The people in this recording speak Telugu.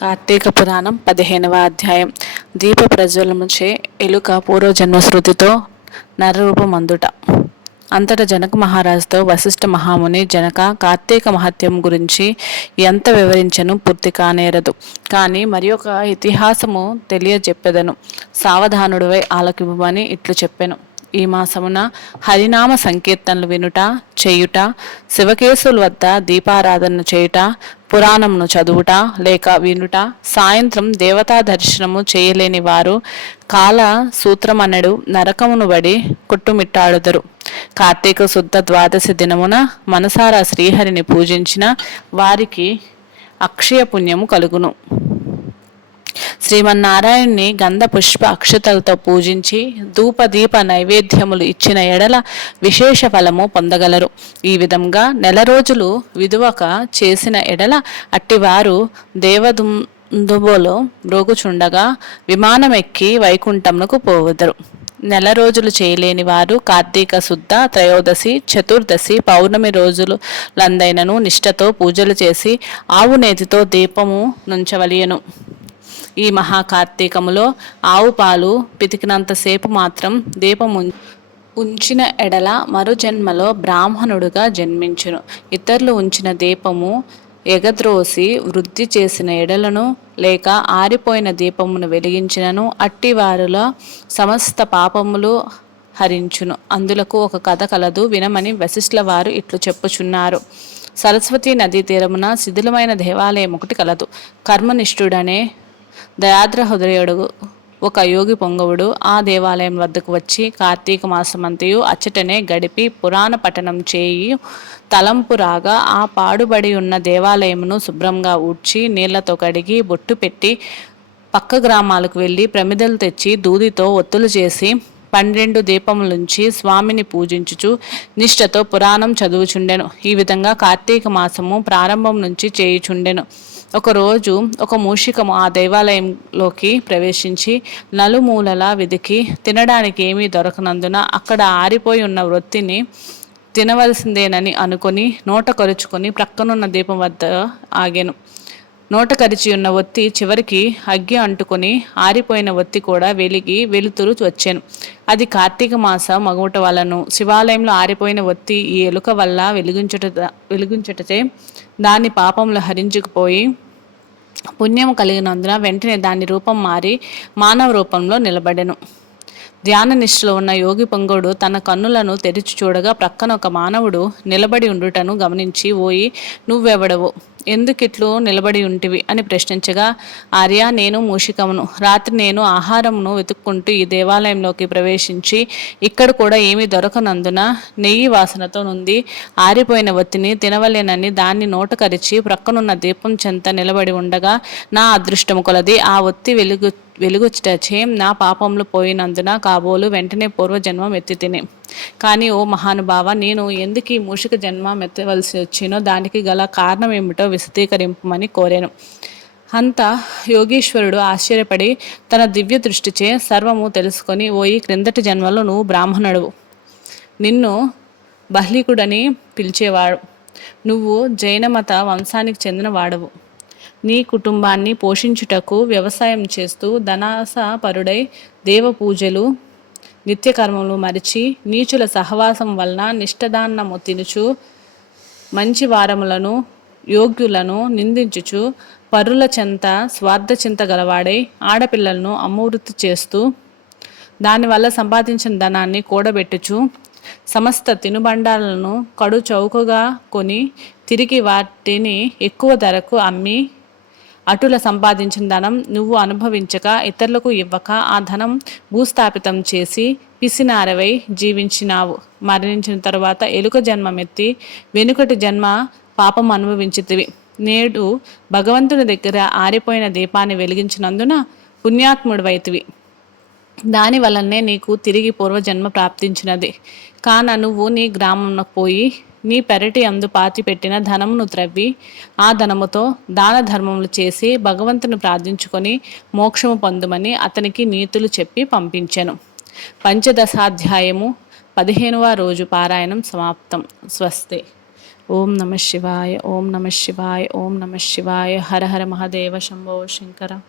కార్తీక పురాణం పదిహేనవ అధ్యాయం. దీప ప్రజ్వలముచే ఎలుక పూర్వజన్మ శృతితో నరరూపమందుట. అంతట జనక మహారాజుతో వశిష్ఠ మహాముని జనక కార్తీక మహత్యం గురించి ఎంత వివరించను పూర్తి కానేరదు. కానీ మరి ఒక ఇతిహాసము తెలియజెప్పెదను. సావధానుడివై ఆలకివ్వమని ఇట్లు చెప్పెను. ఈ మాసమున హరినామ సంకీర్తనలు వినుట చేయుట శివకేశుల వద్ద దీపారాధన చేయుట పురాణమును చదువుట లేక వినుట సాయంత్రం దేవతా దర్శనము చేయలేని వారు కాల సూత్రమనడు నరకమును బడి కొట్టుమిట్టాడుదరు. కార్తీక శుద్ధ ద్వాదశి దినమున మనసారా శ్రీహరిని పూజించిన వారికి అక్షయ పుణ్యము కలుగును. శ్రీమన్నారాయణ్ణి గంధ పుష్ప అక్షతలతో పూజించి ధూపదీప నైవేద్యములు ఇచ్చిన ఎడల విశేష ఫలము పొందగలరు. ఈ విధంగా నెల రోజులు విధువక చేసిన ఎడల అట్టివారు దేవదుందుబోలో రోగుచుండగా విమానం ఎక్కి వైకుంఠమునకు పోవుదరు. నెల రోజులు చేయలేని వారు కార్తీక శుద్ధ త్రయోదశి చతుర్దశి పౌర్ణమి రోజులు లందైనను నిష్టతో పూజలు చేసి ఆవు నేతితో దీపము నుంచవలియను. ఈ మహాకార్తీకములో ఆవు పాలు పితికినంతసేపు మాత్రం దీపం ఉంచిన ఎడల మరు జన్మలో బ్రాహ్మణుడుగా జన్మించును. ఇతరులు ఉంచిన దీపము ఎగద్రోసి వృద్ధి చేసిన ఎడలను లేక ఆరిపోయిన దీపమును వెలిగించినను అట్టివారుల సమస్త పాపములు హరించును. అందులకు ఒక కథ కలదు వినమని వశిష్ఠుల వారు ఇట్లు చెప్పుచున్నారు. సరస్వతీ నదీ తీరమున శిథిలమైన దేవాలయం ఒకటి కలదు. కర్మనిష్ఠుడనే దయాద్ర హృదయుడు ఒక యోగి పొంగవుడు ఆ దేవాలయం వద్దకు వచ్చి కార్తీక మాసమంతయు అచ్చటనే గడిపి పురాణ పఠనం చేయి తలంపు రాగా ఆ పాడుబడి ఉన్న దేవాలయమును శుభ్రంగా ఊడ్చి నీళ్ళతో కడిగి బొట్టు పెట్టి పక్క గ్రామాలకు వెళ్ళి ప్రమిదలు తెచ్చి దూదితో ఒత్తులు చేసి పన్నెండు దీపములుంచి స్వామిని పూజించుచు నిష్ఠతో పురాణం చదువుచుండెను. ఈ విధంగా కార్తీక మాసము ప్రారంభం నుంచి చేయుచుండెను. ఒకరోజు ఒక మూషికము ఆ దేవాలయంలోకి ప్రవేశించి నలుమూలలా వెదికి తినడానికి ఏమీ దొరకనందున అక్కడ ఆరిపోయి ఉన్న వృత్తిని తినవలసిందేనని అనుకొని నోట కరుచుకొని ప్రక్కనున్న దీపం వద్ద ఆగాను. నోట కరిచి ఉన్న ఒత్తి చివరికి అగ్గి అంటుకొని ఆరిపోయిన ఒత్తి కూడా వెలిగి వెలుతురు వచ్చాను. అది కార్తీక మాస మగుట వలను. శివాలయంలో ఆరిపోయిన ఒత్తి ఈ ఎలుక వల్ల వెలిగించుట వెలిగించుటతే దాని పాపంలో హరించుకుపోయి పుణ్యం కలిగినందున వెంటనే దాని రూపం మారి మానవ రూపంలో నిలబడెను. ధ్యాన నిష్ఠలో ఉన్న యోగి పొంగోడు తన కన్నులను తెరిచి చూడగా ప్రక్కన ఒక మానవుడు నిలబడి ఉండుటను గమనించి ఓయి నువ్వెవడవు? ఎందుకిట్లు నిలబడి ఉంటివి? అని ప్రశ్నించగా ఆర్య నేను మూషికమును. రాత్రి నేను ఆహారమును వెతుక్కుంటూ ఈ దేవాలయంలోకి ప్రవేశించి ఇక్కడ కూడా ఏమీ దొరకనందున నెయ్యి వాసనతో నుండి ఆరిపోయిన ఒత్తిని తినవలేనని దాన్ని నోట కరిచి ప్రక్కనున్న దీపం చెంత నిలబడి ఉండగా నా అదృష్టము కొలది ఆ ఒత్తి వెలుగు వెలుగుచ్చటచే నా పాపములు పోయినందున కాబోలు వెంటనే పూర్వజన్మం ఎత్తి తినే కానీ ఓ మహానుభావ నేను ఎందుకు ఈ మూషిక జన్మ ఎత్తవలసి వచ్చినో దానికి గల కారణం ఏమిటో విశదీకరింపమని కోరాను. అంత యోగీశ్వరుడు ఆశ్చర్యపడి తన దివ్య దృష్టిచే సర్వము తెలుసుకొని ఓ ఈ క్రిందటి జన్మలో నువ్వు బ్రాహ్మణుడు నిన్ను బహ్లీకుడని పిలిచేవాడు. నువ్వు జైనమత వంశానికి చెందిన వాడవు నీ కుటుంబాన్ని పోషించుటకు వ్యవసాయం చేస్తూ ధనాస పరుడై దేవ పూజలు నిత్యకర్మలు మరిచి నీచుల సహవాసం వలన నిష్టదాన్నము తినుచు మంచి వారములను యోగ్యులను నిందించుచు పరుల చెంత స్వార్థ చింత గలవాడై ఆడపిల్లలను అమూర్తి చేస్తూ దానివల్ల సంపాదించిన ధనాన్ని కూడబెట్టుచు సమస్త తినుబండాలను కడు చౌకగా కొని తిరిగి వాటిని ఎక్కువ ధరకు అమ్మి అటుల సంపాదించిన ధనం నువ్వు అనుభవించక ఇతరులకు ఇవ్వక ఆ ధనం భూస్థాపితం చేసి పిసినారవై జీవించినావు. మరణించిన తరువాత ఎలుక జన్మమెత్తి వెనుకటి జన్మ పాపం అనుభవించితివి. నేడు భగవంతుని దగ్గర ఆరిపోయిన దీపాన్ని వెలిగించినందున పుణ్యాత్ముడివైతివి. దాని వలనే నీకు తిరిగి పూర్వజన్మ ప్రాప్తించినది. కాన నువ్వు నీ గ్రామంలో పోయి నీ పెరటి అందు పాతిపెట్టిన ధనమును త్రవ్వి ఆ ధనముతో దాన ధర్మములు చేసి భగవంతుని ప్రార్థించుకొని మోక్షము పొందుమని అతనికి నీతులు చెప్పి పంపించెను. పంచదశాధ్యాయము పదిహేనవ రోజు పారాయణం సమాప్తం. స్వస్తి. ఓం నమ శివాయ ఓం నమ శివాయ ఓం నమ శివాయ. హర హర మహాదేవ శంభో శంకర.